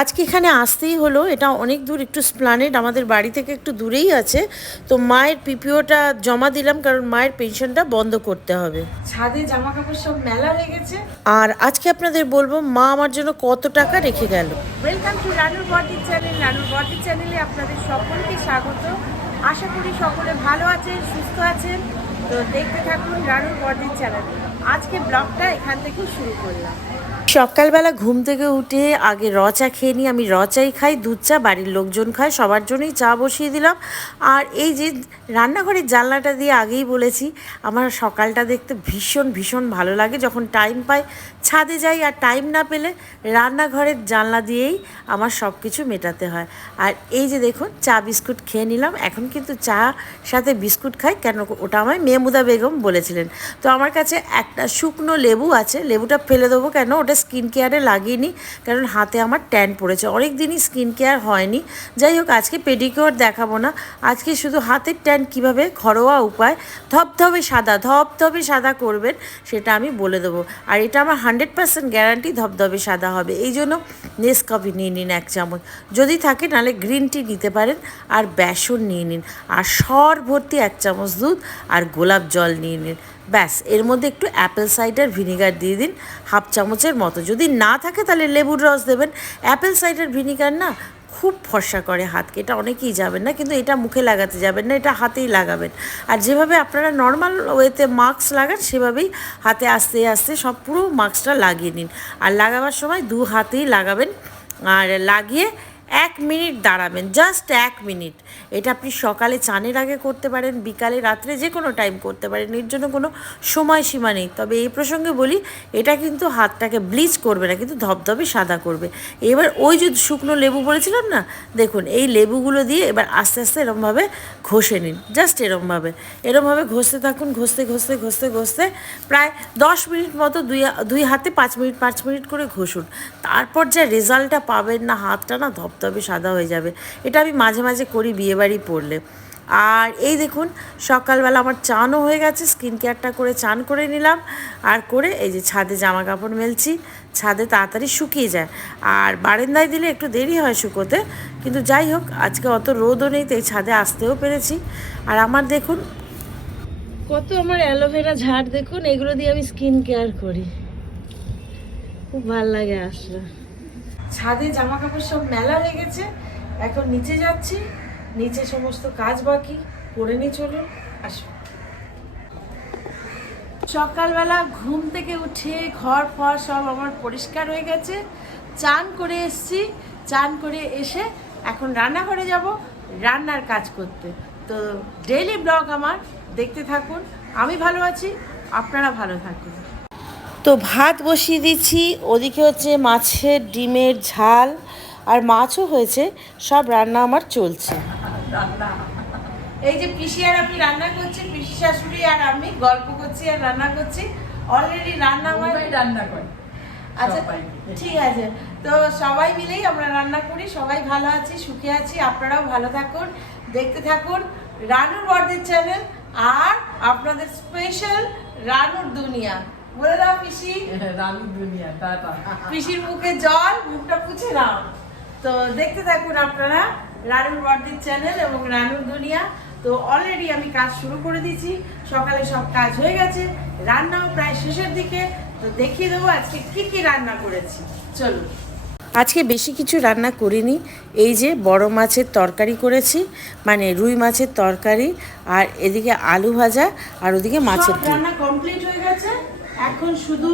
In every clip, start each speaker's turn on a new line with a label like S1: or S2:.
S1: আজকে এখানে আসতেই হলো। এটা অনেক দূর একটু স্প্লানেড আমাদের বাড়ি থেকে একটু দূরেই আছে। তো মায়ের পিপিওটা জমা দিলাম কারণ মায়ের পেনশনটা বন্ধ করতে হবে।
S2: ছাদে জামা কাপড় সব মেলা হয়ে গেছে।
S1: আর আজকে আপনাদের বলব মা আমার জন্য কত টাকা রেখে গেল।
S2: ওয়েলকাম টু রানুর বডি চ্যানেল রানুর বডি চ্যানেলে আপনাদের সকলকে স্বাগত। আশা করি সকলে ভালো আছেন সুস্থ আছেন। তো দেখতে থাকুন রানুর বডি চ্যানেল আজকে ব্লগটা এখান থেকে শুরু করলাম।
S1: সকালবেলা ঘুম থেকে উঠে আগে র চা খেয়ে নিই। আমি র চাই খাই, দুধ চা, বাড়ির লোকজন খায়, সবার জন্যই চা বসিয়ে দিলাম। আর এই যে রান্নাঘরের জানলাটা দিয়ে আগেই বলেছি, আমার সকালটা দেখতে ভীষণ ভীষণ ভালো লাগে। যখন টাইম পাই, ছাদে যাই আর টাইম না পেলে রান্নাঘরের জানলা দিয়েই আমার সব কিছু মেটাতে হয়। আর এই যে দেখুন, চা, বিস্কুট খেয়ে নিলাম। এখন কিন্তু চা সাথে বিস্কুট খাই, কেন ওটা আমায় মেহমুদা বেগম বলেছিলেন। তো আমার কাছে একটা শুকনো লেবু আছে, লেবুটা ফেলে দেবো কেন? ওটা স্কিন কেয়ারে লাগিয়ে কারণ হাতে আমার ট্যান পড়েছে। অনেক দিনই স্কিন কেয়ার হয়নি। যাই হোক, আজকে পেডিকিওর দেখাবো না। আজকে শুধু হাতের ট্যান কীভাবে ঘরোয়া উপায়, ধপধপে সাদা ধপধপে সাদা করবেন, সেটা আমি বলে দেবো। আর এটা আমার হান্ড্রেড পার্সেন্ট গ্যারান্টি ধপধপে সাদা হবে। এই জন্য নেসকফি নিয়ে নিন এক চামচ। যদি থাকে, নাহলে গ্রিন টি নিতে পারেন আর বেসন নিয়ে নিন। আর সর ভর্তি এক চামচ দুধ আর গোলাপ জল নিয়ে নিন। ব্যাস, এর মধ্যে একটু অ্যাপেল সাইডার ভিনিগার দিয়ে দিন। হাফ চামচের মতো। যদি না থাকে তাহলে লেবুর রস দেবেন। অ্যাপেল সাইডার ভিনিগার না খুব ফর্সা করে হাতকে। এটা অনেকেই যাবেন না, কিন্তু এটা মুখে লাগাতে যাবেন না, এটা হাতেই লাগাবেন। আর যেভাবে আপনারা নর্মাল ওয়েতে মাস্ক লাগান, সেভাবেই হাতে আস্তে আস্তে সব পুরো মাস্কটা লাগিয়ে নিন। আর লাগাবার সময় দু হাতেই লাগাবেন। আর লাগিয়ে এক মিনিট দাঁড়াবেন জাস্ট এক মিনিট। এটা আপনি সকালে চানের আগে করতে পারেন, বিকালে রাত্রে যে কোনো টাইম করতে পারেন, এর জন্য কোনো সময়সীমা নেই। তবে এই প্রসঙ্গে বলি, এটা কিন্তু হাতটাকে ব্লিচ করবে না, কিন্তু ধবধবে সাদা করবে। এবার ওই যে শুকনো লেবু বলেছিলাম না, দেখুন, এই লেবুগুলো দিয়ে এবার আস্তে আস্তে এরমভাবে ঘষে নিন জাস্ট এরমভাবে। এরমভাবে ঘষতে থাকুন, ঘষতে ঘষতে ঘষতে ঘষতে প্রায় দশ মিনিট মতো দুই দুই হাতে পাঁচ মিনিট পাঁচ মিনিট করে ঘষুন। তারপর যা রেজাল্টটা পাবেন না, হাতটা না ধবধবে সাদা হয়ে যাবে। এটা আমি মাঝে মাঝে করি, বিয়েবাড়ি পড়লে আর এই দেখুন, সকালবেলা আমার চানও হয়ে গেছে স্কিন কেয়ারটা করে চান করে নিলাম। আর করে এই যে ছাদে জামা কাপড় মেলছি, ছাদে তাড়াতাড়ি শুকিয়ে যায়। আর বারেন্দায় দিলে একটু দেরি হয় শুকোতে, কিন্তু যাই হোক, আজকে অত রোদও নেই, তাই ছাদে আসতেও পেরেছি। আর আমার দেখুন, কত আমার অ্যালোভেরা ঝাড় দেখুন, এগুলো দিয়ে আমি স্কিন কেয়ার করি। খুব ভালো লাগে আসলে।
S2: ছাদে জামা কাপড় সব মেলা হয়ে গেছে এখন নিচে যাচ্ছি। নিচে সমস্ত কাজ বাকি। করে নিয়ে চলুন, আসুন। সকালবেলা ঘুম থেকে উঠে ঘর ফর সব আমার পরিষ্কার হয়ে গেছে। চান করে এসছি। চান করে এসে এখন রান্নাঘরে যাব, রান্নার কাজ করতে। তো ডেইলি ব্লগ আমার, দেখতে থাকুন। আমি ভালো আছি, আপনারা ভালো থাকুন।
S1: তো ভাত বসিয়ে দিচ্ছি ওদিকে হচ্ছে মাছের ডিমের ঝাল আর মাছও হয়েছে সব রান্না আমার চলছে।
S2: এই যে পিসি আর আমি রান্না করছি পিসি শাশুড়ি আর আমি গল্প করছি আর রান্না করছি। অলরেডি রান্না আমার
S3: রান্না করে।
S2: আচ্ছা ঠিক আছে। তো সবাই মিলেই আমরা রান্না করি সবাই ভালো আছি সুখে আছি আপনারাও ভালো থাকুন দেখতে থাকুন। রানুর বর্দের চ্যানেল আর আপনাদের স্পেশাল রানুর দুনিয়া। বলে দাও পিসি।
S3: রানুর দুনিয়া টাটা
S2: পিসির মুখে জল মুখটা পুছে নাও। তো দেখতে থাকুন আপনারা রানুর বর্দির চ্যানেল এবং রানুর দুনিয়া। তো অলরেডি আমি কাজ শুরু করে দিয়েছি। সকালে সব কাজ হয়ে গেছে রান্নাও প্রায় শেষের দিকে। তো দেখিয়ে দেবো আজকে কি কি রান্না করেছি। চলুন।
S1: আজকে বেশি কিছু রান্না করিনি। এই যে বড় মাছের তরকারি করেছি মানে রুই মাছের তরকারি আর এদিকে আলু ভাজা আর ওদিকে মাছের
S2: রান্না কমপ্লিট হয়ে গেছে। এখন শুধু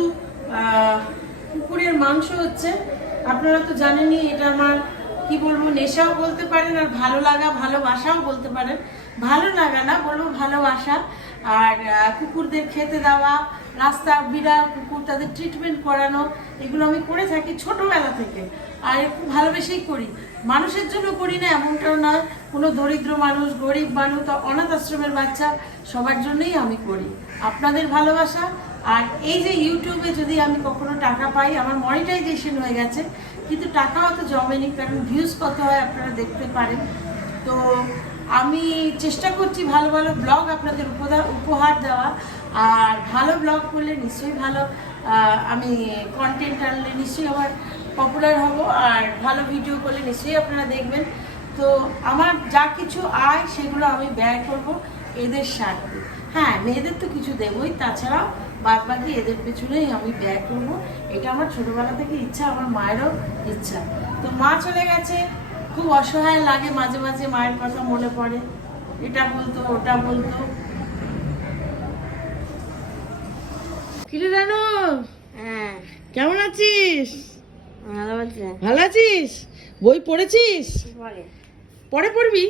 S2: কুকুরের মাংস হচ্ছে। আপনারা তো জানেনই এটা আমার, কি বলব, নেশাও বলতে পারেন আর ভালো লাগা, ভালোবাসাও বলতে পারেন। ভালো লাগা না, বলব ভালোবাসা। আর কুকুরদের খেতে দেওয়া, রাস্তা বিড়াল কুকুর তাদের ট্রিটমেন্ট করানো, এগুলো আমি করে থাকি ছোটোবেলা থেকে। আর খুব ভালোবেসেই করি। মানুষের জন্য করি না, এমনটাও নয় কোনো দরিদ্র মানুষ, গরিব মানুষ, অনাথ আশ্রমের বাচ্চা, সবার জন্যই আমি করি। আপনাদের ভালোবাসা আর এই যে ইউটিউবে যদি আমি কখনো টাকা পাই, আমার মনিটাইজেশন হয়ে গেছে, কিন্তু টাকা অত জমেনি, কারণ ভিউজ কত হয় আপনারা দেখতে পারেন। তো আমি চেষ্টা করছি ভালো ভালো ব্লগ আপনাদের উপহার উপহার দেওয়া। আর ভালো ব্লগ করলে নিশ্চয়ই ভালো আমি কন্টেন্ট আনলে নিশ্চয়ই আমার
S1: পপুলার হব। আর ভালো ভিডিও করলে নিশ্চয়ই আপনারা দেখবেন। তো আমার যা কিছু আয়, সেগুলো আমি ব্যয় করব। এদের স্বার্থে হ্যাঁ মেয়েদের তো কিছু দেবই, তাছাড়াও বাদ বাকি এদের পেছনেই আমি ব্যয় করব। এটা আমার ছোটবেলা থেকে ইচ্ছা আমার মায়েরও ইচ্ছা। তো মা চলে গেছে। খুব অসহায় লাগে মাঝে মাঝে মায়ের কথা মনে পড়ে। এটা বলতো ওটা বলতো। কিরে জানো
S4: হ্যাঁ।
S1: কেমন আছিস?
S4: ভালো আছে।
S1: ভালো আছিস? বই পড়েছিস?
S4: পরে
S1: পরে পড়বি।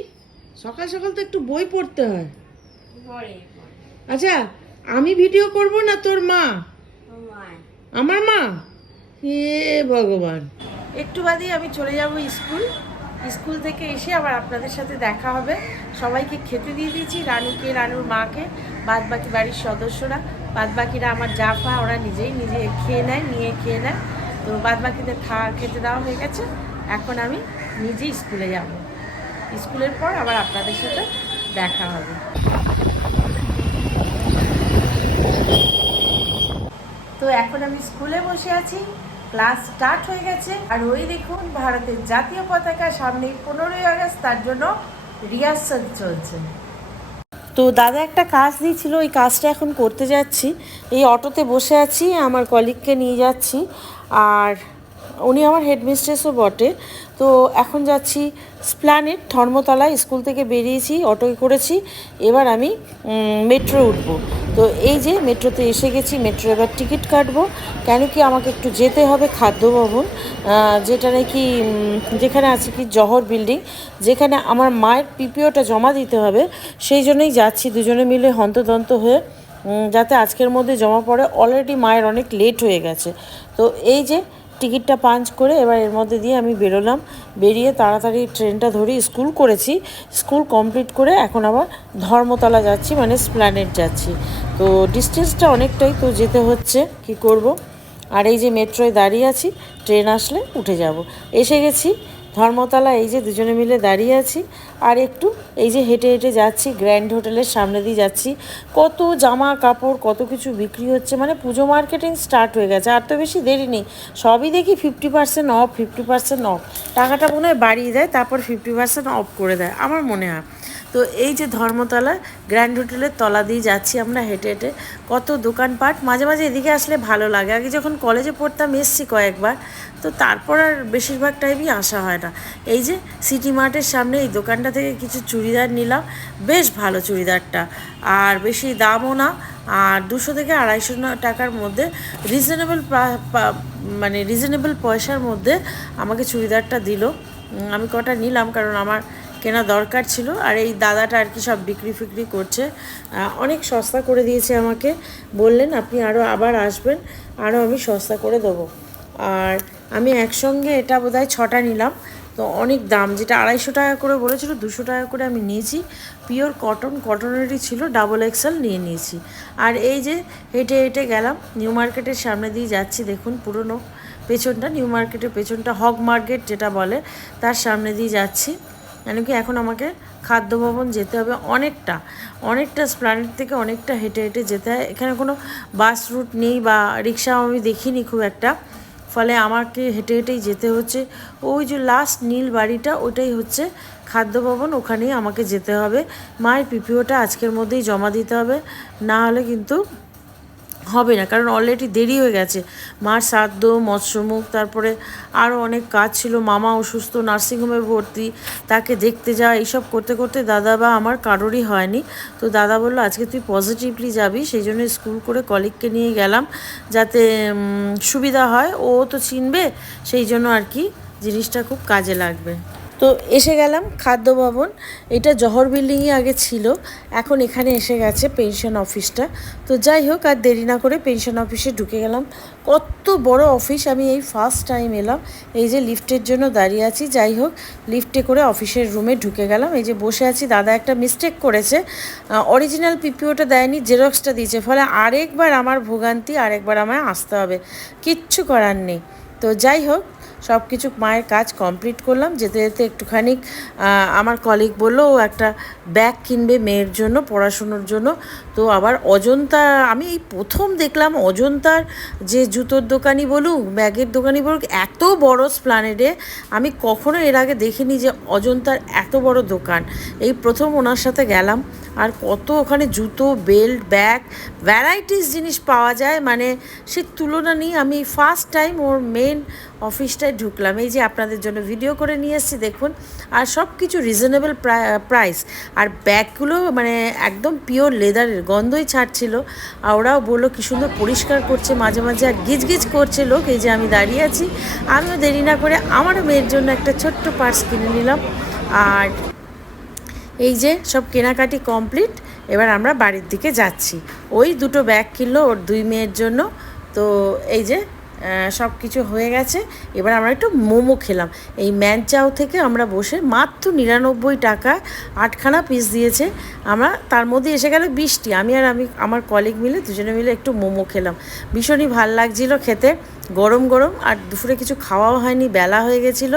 S1: সকাল সকাল তো একটু বই পড়তে হয়।
S4: পরে
S1: আচ্ছা আমি ভিডিও করব না তোর মা? আমার। মা? হে ভগবান। একটু বাদেই আমি চলে যাব স্কুল। স্কুল থেকে এসে আবার আপনাদের সাথে দেখা হবে। সবাইকে খেতে দিয়ে দিয়েছি রানীকে রানুর মাকে বাদ বাকি বাড়ির সদস্যরা। বাদ বাকিরা আমার জাফা ওরা নিজেই নিজে খেয়ে নেয় নিয়ে খেয়ে নেয়। তো বাদ বাকিদের খাওয়া খেতে দেওয়া হয়ে গেছে। এখন আমি নিজেই স্কুলে যাব। স্কুলের পর আবার আপনাদের সাথে দেখা হবে। এখন আমি স্কুলে বসে আছি। ক্লাস স্টার্ট হয়ে গেছে। আর ওই দেখুন, ভারতের জাতীয় পতাকা সামনে পনেরোই আগস্ট, তার জন্য রিহার্সাল চলছে। তো দাদা একটা কাজ দিয়েছিল, ওই কাজটা এখন করতে যাচ্ছি। এই অটোতে বসে আছি, আমার কলিগকে নিয়ে যাচ্ছি। আর উনি আমার হেডমিস্ট্রেসও বটে। তো এখন যাচ্ছি স্প্ল্যানেট ধর্মতলা স্কুল থেকে বেরিয়েছি, অটোয় করেছি। এবার আমি মেট্রো উঠব। তো এই যে মেট্রোতে এসে গেছি, মেট্রো এবার টিকিট কাটবো। কেন কি আমাকে একটু যেতে হবে খাদ্য ভবন যেটা নাকি যেখানে আছে কি জহর বিল্ডিং, যেখানে আমার মায়ের পিপিওটা জমা দিতে হবে। সেই জন্যই যাচ্ছি, দুজনে মিলে হন্তদন্ত হয়ে যাতে আজকের মধ্যে জমা পড়ে। অলরেডি মায়ের অনেক লেট হয়ে গেছে। তো এই যে টিকিটটা পাঞ্চ করে এবার এর মধ্যে দিয়ে আমি বেরোলাম। বেরিয়ে তাড়াতাড়ি ট্রেনটা ধরে স্কুল করেছি। স্কুল কমপ্লিট করে এখন আবার ধর্মতলা যাচ্ছি মানে স্প্ল্যানেট যাচ্ছি। তো ডিস্টেন্সটা অনেকটাই তো যেতে হচ্ছে, কি করব? আর এই যে মেট্রোয় দাঁড়িয়ে আছি, ট্রেন আসলে উঠে যাব। এসে গেছি ধর্মতলা, এই যে দুজনে মিলে দাঁড়িয়ে আছি। আর একটু এই যে হেঁটে হেঁটে যাচ্ছি গ্র্যান্ড হোটেলের সামনে দিয়ে যাচ্ছি। কত জামা কাপড়, কত কিছু বিক্রি হচ্ছে মানে পুজো মার্কেটিং স্টার্ট হয়ে গেছে। আর তো বেশি দেরি নেই, সবই দেখি fifty percent off fifty percent off টাকাটা মনে হয় বাড়িয়ে দেয়, তারপর ফিফটি পার্সেন্ট অফ করে দেয়, আমার মনে হয়। তো এই যে ধর্মতলা গ্র্যান্ড হোটেলের তলা দিয়ে যাচ্ছি আমরা হেঁটে হেঁটে। কত দোকানপাট, মাঝে মাঝে এদিকে আসলে ভালো লাগে। আগে যখন কলেজে পড়তাম, এসছি কয়েকবার। তো তারপর আর বেশিরভাগ টাইমই আসা হয় না। এই যে সিটি মার্টের সামনে এই দোকানটা থেকে কিছু চুড়িদার নিলাম। বেশ ভালো চুড়িদারটা। আর বেশি দামও না। আর দুশো থেকে আড়াইশো টাকার মধ্যে রিজনেবল মানে রিজনেবল পয়সার মধ্যে আমাকে চুড়িদারটা দিল। আমি কটা নিলাম, কারণ আমার কেনা দরকার ছিল আর এই দাদাটা আর কি সব বিক্রি ফিক্রি করছে। অনেক সস্তা করে দিয়েছে আমাকে। বললেন, আপনি আরও আবার আসবেন আরও আমি সস্তা করে দেবো। আর আমি একসঙ্গে এটা বোধহয় ছটা নিলাম। তো অনেক দাম, যেটা আড়াইশো টাকা করে বলেছিল, দুশো টাকা করে আমি নিয়েছি। পিওর কটন, কটনেরই ছিল, ডাবল এক্সেল নিয়ে নিয়েছি। আর এই যে হেঁটে হেঁটে গেলাম, নিউ মার্কেটের সামনে দিয়ে যাচ্ছি, দেখুন পুরনো পেছনটা, নিউ মার্কেটের পেছনটা, হক মার্কেট যেটা বলে, তার সামনে দিয়ে যাচ্ছি। কেন কি, এখন আমাকে খাদ্য ভবন যেতে হবে অনেকটা অনেকটা স্প্ল্যানেট থেকে অনেকটা হেঁটে হেঁটে যেতে হয়। এখানে কোনো বাস রুট নেই বা রিক্সাও আমি দেখিনি খুব একটা। ফলে আমাকে হেঁটে হেঁটেই যেতে হচ্ছে। ওই যে লাস্ট নীল বাড়িটা, ওটাই হচ্ছে খাদ্য ভবন ওখানেই আমাকে যেতে হবে। মায়ের পিপিওটা আজকের মধ্যেই জমা দিতে হবে। না হলে কিন্তু হবে না, কারণ অলরেডি দেরি হয়ে গেছে। মার শ্রাদ্ধ মৎস্যমুখ, তারপরে আরও অনেক কাজ ছিল, মামা অসুস্থ নার্সিংহোমে ভর্তি, তাকে দেখতে যাওয়া এইসব করতে করতে দাদা বা আমার কারোরই হয়নি। তো দাদা বলল, আজকে তুই পজিটিভলি যাবি। সেই জন্য স্কুল করে কলিগকে নিয়ে গেলাম, যাতে সুবিধা হয়। ও তো চিনবে, সেই জন্য আর কি জিনিসটা খুব কাজে লাগবে। তো এসে গেলাম খাদ্য ভবন। এটা জহর বিল্ডিংয়ে আগে ছিল, এখন এখানে এসে গেছে পেনশন অফিসটা তো যাই হোক, আর দেরি না করে পেনশন অফিসে ঢুকে গেলাম। কত বড় অফিস আমি এই ফার্স্ট টাইম এলাম। এই যে লিফটের জন্য দাঁড়িয়ে আছি, যাই হোক লিফটে করে অফিসের রুমে ঢুকে গেলাম। এই যে বসে আছি, দাদা একটা মিস্টেক করেছে। অরিজিনাল পিপিওটা দেয়নি জেরক্সটা দিয়েছে, ফলে আরেকবার আমার ভোগান্তি, আরেকবার আমায় আসতে হবে। কিচ্ছু করার নেই। তো যাই হোক
S4: সব কিছু মায়ের কাজ কমপ্লিট করলাম। যেতে যেতে একটুখানি আমার কলিগ বলল, ও একটা ব্যাগ কিনবে মেয়ের জন্য, পড়াশুনোর জন্য। তো আবার অজন্তা, আমি এই প্রথম দেখলাম অজন্তার যে জুতোর দোকানি বলুক, ব্যাগের দোকানি বলুক, এত বড় স্প্লানেডে আমি কখনো এর আগে দেখিনি যে অজন্তার এত বড় দোকান। এই প্রথম ওনার সাথে গেলাম, আর কত ওখানে জুতো বেল্ট ব্যাগ ভ্যারাইটিস জিনিস পাওয়া যায়। মানে সে তুলনা নেই, আমি ফার্স্ট টাইম ওর মেন অফিসটায় ঢুকলাম। এই যে আপনাদের জন্য ভিডিও করে নিয়ে এসেছি, দেখুন। আর সব কিছু রিজনেবল প্রাইস আর ব্যাগগুলো মানে একদম পিওর লেদারের গন্ধই ছাড়ছিল। আর ওরাও বলল, কি সুন্দর পরিষ্কার করছে মাঝে মাঝে। আর গিজ করছে লোক, এই যে আমি দাঁড়িয়ে আছি। আমিও দেরি না করে আমারও মেয়ের জন্য একটা ছোট্ট পার্স কিনে নিলাম। আর এই যে সব কেনাকাটি কমপ্লিট এবার আমরা বাড়ির দিকে যাচ্ছি। ওই দুটো ব্যাগ কিনলো ওর দুই মেয়ের জন্য। তো এই যে সব কিছু হয়ে গেছে। এবার আমরা একটু মোমো খেলাম। এই ম্যানচাও থেকে আমরা বসে মাত্র নিরানব্বই টাকা আটখানা পিস দিয়েছে। আমরা তার মধ্যে এসে গেল বিশটি আমি আর আমি, আমার কলিগ মিলে দুজনে মিলে একটু মোমো খেলাম। ভীষণই ভালো লাগছিল খেতে। গরম গরম, আর দুপুরে কিছু খাওয়াও হয়নি, বেলা হয়ে গেছিল।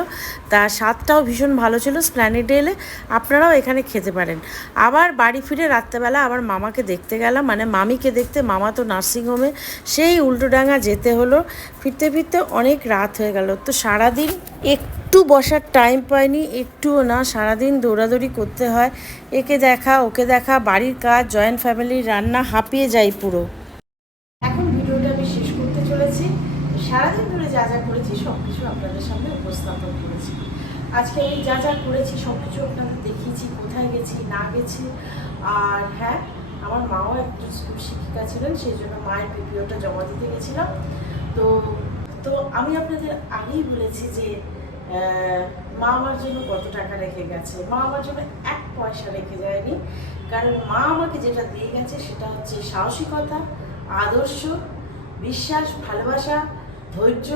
S4: তা স্বাদটাও ভীষণ ভালো ছিল স্প্ল্যানেডে এলে আপনারাও এখানে খেতে পারেন। আবার বাড়ি ফিরে রাত্রেবেলা আবার মামাকে দেখতে গেলাম মানে মামিকে দেখতে, মামা তো নার্সিংহোমে সেই উল্টোডাঙ্গা যেতে হলো। ফিরতে ফিরতে অনেক রাত হয়ে গেল, তো সারাদিন একটু বসার টাইম পাইনি, একটুও না, সারাদিন দৌড়াদৌড়ি করতে হয়। একে দেখা, ওকে দেখা, বাড়ির কাজ জয়েন্ট ফ্যামিলির রান্না, হাঁপিয়ে যাই পুরো
S1: এখন ভিডিওটা আমি শেষ করতে চলেছি সারাদিন ধরে যা যা করেছি সব কিছু আপনাদের সামনে উপস্থাপন করেছি আজকে আমি যা যা করেছি সব কিছু আপনাদের দেখিয়েছি, কোথায় গেছি, না গেছি। আর হ্যাঁ আমার মাও একটু স্কুল শিক্ষিকা ছিলেন, সেই জন্য মায়ের পিপিওটা জমা দিতে গেছিলাম। তো তো আমি আপনাদের আগেই বলেছি যে মা আমার জন্য কত টাকা রেখে গেছে। মা আমার জন্য এক পয়সা রেখে যায়নি। কারণ মা আমাকে যেটা দিয়ে গেছে সেটা হচ্ছে সাহসিকতা, আদর্শ, বিশ্বাস, ভালোবাসা, ধৈর্য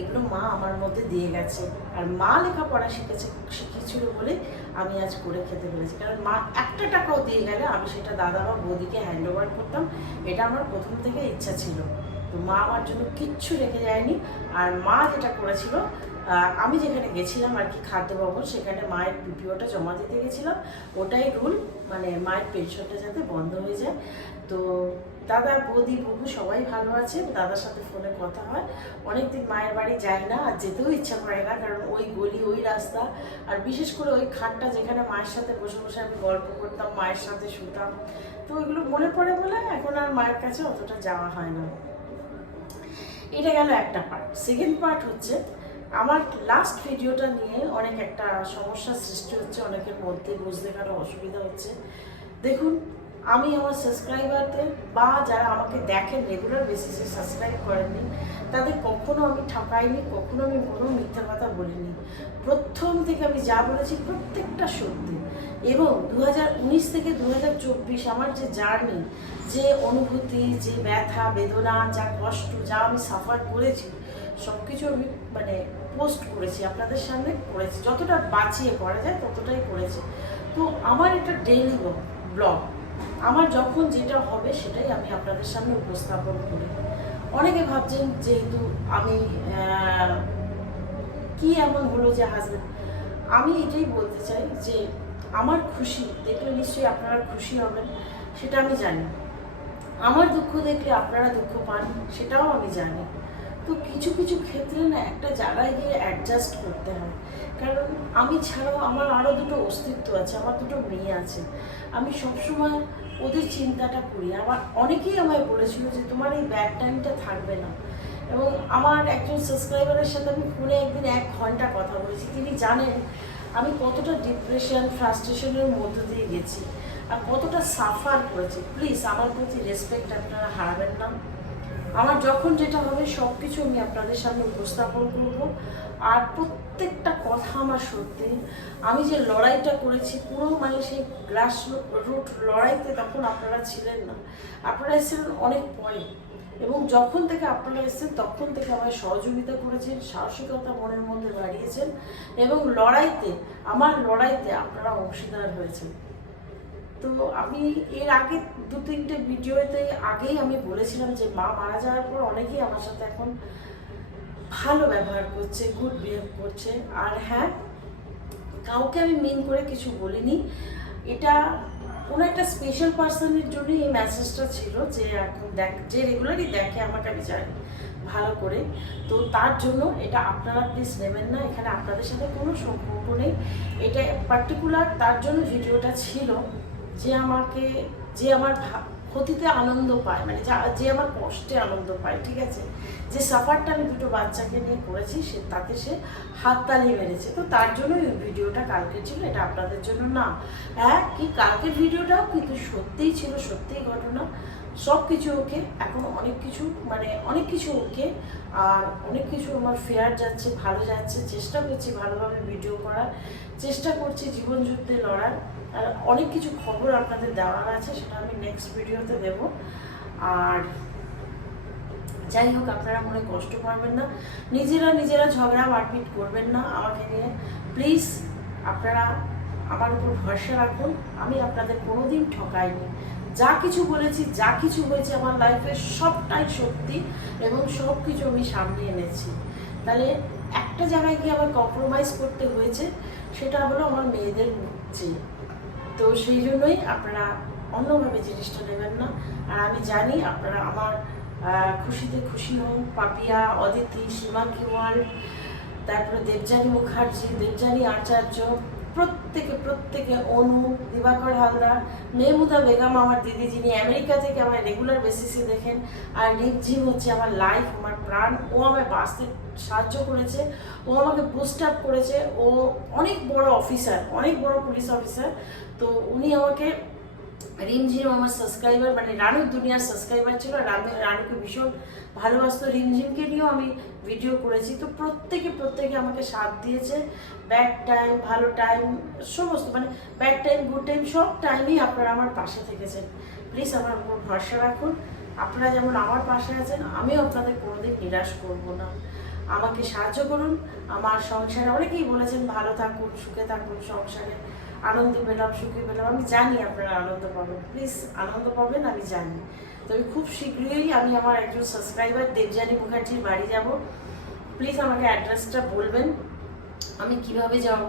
S1: এগুলো মা আমার মধ্যে দিয়ে গেছে। আর মা লেখাপড়া শিখেছে শিখিয়েছিল বলে আমি আজ করে খেতে পেরেছি। কারণ মা একটা টাকাও দিয়ে গেলে আমি সেটা দাদা বা বৌদিকে হ্যান্ড ওভার করতাম। এটা আমার প্রথম থেকে ইচ্ছা ছিল। তো মা আমার জন্য কিচ্ছু রেখে যায়নি। আর মা যেটা করেছিল আমি যেখানে গেছিলাম আর কি খাদ্য ভবন, সেখানে মায়ের পিপিওটা জমা দিতে গেছিলাম। ওটাই রুল মানে মায়ের পেনশনটা যাতে বন্ধ হয়ে যায়। তো দাদা, বৌদি, বুবু সবাই ভালো আছে দাদার সাথে ফোনে কথা হয়। অনেকদিন মায়ের বাড়ি যাই না, আর যেতেও ইচ্ছা করে না, কারণ ওই গলি, ওই রাস্তা। আর বিশেষ করে ওই খাটটা যেখানে মায়ের সাথে বসে বসে আমি গল্প করতাম, মায়ের সাথে শুতাম। তো ওইগুলো মনে পড়ে বলে এখন আর মায়ের কাছে অতটা যাওয়া হয় না। এটা গেল একটা পার্ট সেকেন্ড পার্ট হচ্ছে, আমার লাস্ট ভিডিওটা নিয়ে অনেক একটা সমস্যার সৃষ্টি হচ্ছে, অনেকের মধ্যে বুঝতে কারও অসুবিধা হচ্ছে। দেখুন আমি আমার সাবস্ক্রাইবারদের বা যারা আমাকে দেখেন রেগুলার বেসিসে সাবস্ক্রাইব করেননি, তাদের কখনো আমি ঠকাইনি, কখনো আমি কোনো মিথ্যা কথা বলিনি। প্রথম থেকে আমি যা বলেছি প্রত্যেকটা সত্যি। এবং দু হাজার উনিশ থেকে দু হাজার চব্বিশ আমার যে জার্নি যে অনুভূতি, যে ব্যথা, বেদনা, যা কষ্ট, যা আমি সাফার করেছি সব কিছু আমি মানে পোস্ট করেছি, আপনাদের সামনে করেছি। যতটা বাঁচিয়ে করা যায় ততটাই করেছি। তো আমার এটা ডেইলি ব্লগ আমার যখন যেটা হবে সেটাই আমি আপনাদের সামনে উপস্থাপন করি। অনেকে ভাবছেন যেহেতু আমি কি এমন হলো যে হাজবেন্ড আমি এটাই বলতে চাই যে আমার খুশি, দেখলে নিশ্চয়ই আপনারা খুশি হবেন, সেটা আমি জানি। আমার দুঃখ দেখলে আপনারা দুঃখ পান, সেটাও আমি জানি। তো কিছু কিছু ক্ষেত্রে না একটা জায়গায় গিয়ে অ্যাডজাস্ট করতে হয়। কারণ আমি ছাড়াও আমার আরও দুটো অস্তিত্ব আছে, আমার দুটো মেয়ে আছে। আমি সবসময় ওদের চিন্তাটা করি। আমার অনেকেই আমায় বলেছিল যে তোমার এই ব্যাড টাইমটা থাকবে না। এবং আমার একজন সাবস্ক্রাইবারের সাথে আমি ফোনে একদিন এক ঘণ্টা কথা বলেছি। তিনি জানেন আমি কতটা ডিপ্রেশন ফ্রাস্ট্রেশনের মধ্য দিয়ে গেছি আর কতটা সাফার করেছি। প্লিজ আমার প্রতি রেসপেক্ট আপনারা হারাবেন না। আমার যখন যেটা হবে সব কিছু আমি আপনাদের সামনে উপস্থাপন করব। আর প্রত্যেকটা কথা আমার সত্যি। আমি যে লড়াইটা করেছি, পুরো মানে সেই গ্রাস রুট লড়াইতে তখন আপনারা ছিলেন না। আপনারা এসেছিলেন অনেক পরে। এবং যখন থেকে আপনারা এসেছেন, তখন থেকে আমায় সহযোগিতা করেছেন, সাহসিকতা মনের মধ্যে বাড়িয়েছেন এবং লড়াইতে, আমার লড়াইতে আপনারা অংশীদার হয়েছেন। তো আমি এর আগে দু তিনটে ভিডিওতে আগেই আমি বলেছিলাম যে মা মারা যাওয়ার পর অনেকেই আমার সাথে এখন ভালো ব্যবহার করছে গুড বিহেভ করছে। আর হ্যাঁ কাউকে আমি মেন করে কিছু বলিনি। এটা কোনো একটা স্পেশাল পার্সনের জন্য এই মেসেজটা ছিল যে এখন দেখ, যে রেগুলারই দেখে আমাকে আমি জানি ভালো করে। তো তার জন্য এটা আপনারা প্লিজ নেবেন না। এখানে আপনাদের সাথে কোনো সম্পর্ক নেই। এটা পার্টিকুলার তার জন্য ভিডিওটা ছিল। যে আমাকে, যে আমার ক্ষতিতে আনন্দ পায় মানে যা- আমার কষ্টে আনন্দ পায়, ঠিক আছে? যে সাফারটা আমি দুটো বাচ্চাকে নিয়ে করেছি, সে, তাতে সে হাততালি মেরেছে। তো তার জন্য ওই ভিডিওটা কালকে ছিল, এটা আপনাদের জন্য না। হ্যাঁ কি কালকের ভিডিওটাও কিন্তু সত্যিই ছিল, সত্যিই ঘটনা। সব কিছু ওকে, এখন অনেক কিছু মানে অনেক কিছু ওকে, আর অনেক কিছু আমার ফেয়ার যাচ্ছে, ভালো যাচ্ছে, চেষ্টা করছি ভালোভাবে ভিডিও করার, চেষ্টা করছি জীবন যুদ্ধে লড়ার। আর অনেক কিছু খবর আপনাদের দেওয়ার আছে, সেটা আমি নেক্সট ভিডিওতে দেব। আর যাই হোক, আপনারা মনে কষ্ট পাবেন না। নিজেরা নিজেরা ঝগড়া মারপিট করবেন না আমাকে নিয়ে। প্লিজ আপনারা আমার উপর ভরসা রাখুন। আমি আপনাদের কোনোদিন ঠকাইনি। যা কিছু বলেছি, যা কিছু হয়েছে আমার লাইফে সবটাই সত্যি এবং সব কিছু আমি সামনে এনেছি। তাহলে একটা জায়গায় গিয়ে আমার কম্প্রোমাইজ করতে হয়েছে, সেটা হলো আমার মেয়েদের চেয়ে তো সেই জন্যই আপনারা অন্যভাবে জিনিসটা নেবেন না। আর আমি জানি আপনারা আমার খুশিতে খুশি হন পাপিয়া, অদিতি, সীমা ওয়ার্ল্ড তারপরে দেবজানী মুখার্জি দেবজানী আচার্য প্রত্যেকে প্রত্যেকে অনু, দিবাকর হালদার, মেহমুদা বেগম আমার দিদি যিনি আমেরিকা থেকে আমার রেগুলার বেসিসে দেখেন, আর রিপঝিম হচ্ছে আমার লাইফ আমার প্রাণ। ও আমায় বাঁচতে সাহায্য করেছে, ও আমাকে বুস্ট আপ করেছে। ও অনেক বড় অফিসার অনেক বড় পুলিশ অফিসার তো উনি আমাকে রিমঝিম আমার সাবস্ক্রাইবার মানে রানুর দুনিয়ার সাবস্ক্রাইবার ছিল। রানু, রানুকে ভীষণ ভালোবাসতো। রিমঝিমকে নিয়েও আমি ভিডিও করেছি। তো প্রত্যেকে প্রত্যেকে আমাকে সাথ দিয়েছে। ব্যাড টাইম ভালো টাইম সমস্ত মানে ব্যাড টাইম গুড টাইম সব টাইমই আপনারা আমার পাশে থেকেছেন। প্লিজ আমার উপর ভরসা রাখুন। আপনারা যেমন আমার পাশে আছেন, আমিও আপনাদের কোনোদিন নিরাশ করব না। আমাকে সাহায্য করুন। আমার সংসারে অনেকেই বলেছেন, ভালো থাকুন, সুখে থাকুন সংসারে। আনন্দ পেলাম, সুখী পেলাম। আমি জানি আপনারা আনন্দ পাবেন। প্লিজ আনন্দ পাবেন, আমি জানি। তবে খুব শীঘ্রই আমি আমার একজন সাবস্ক্রাইবার দেবযানী মুখার্জির বাড়ি যাব। প্লিজ আমাকে অ্যাড্রেসটা বলবেন। আমি কীভাবে যাব?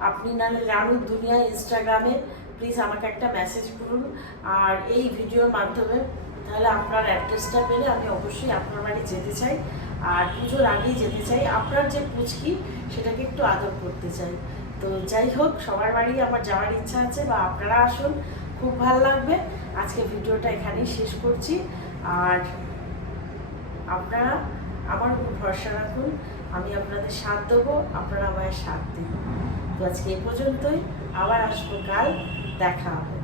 S1: আপনি নাহলে রানুর দুনিয়া ইনস্টাগ্রামে প্লিজ আমাকে একটা মেসেজ করুন। আর এই ভিডিওর মাধ্যমে তাহলে আপনার অ্যাড্রেসটা পেলে আমি অবশ্যই আপনার বাড়ি যেতে চাই। আর পুজোর আগেই যেতে চাই। আপনার যে পুচকি, সেটাকে একটু আদর করতে চাই। তো যাই হোক, সবার বাড়ি আমার যাওয়ার ইচ্ছা আছে বা আপনারা আসুন। খুব ভালো লাগবে। আজকে ভিডিওটা এখানেই শেষ করছি। আর আপনারা আমার উপর ভরসা রাখুন, আমি আপনাদের সাথ দেবো, আপনারা আমায় সাথ দেবেন তো আজকে এ পর্যন্তই, আবার আসব কাল, দেখা হবে।